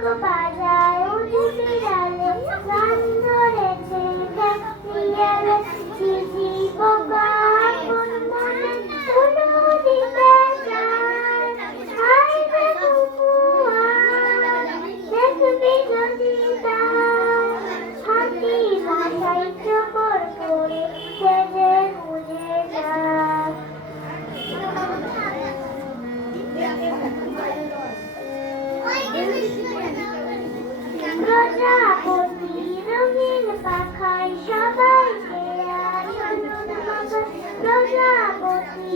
গো বাজায় উঠে বিড়ালে গান ধরেছে খ্যাপিয়ালে ঝিঝি পোকা আপন মনে উলু দিতে চায় হায় রে কুকু আয় দেখবি যদি তাই হাতি ভাষায় চোখর করে সেজে গুজে যায় প্রজাপতি রঙিন পাখায় সবাইকে আনন্দ মাখায় প্রজাপতি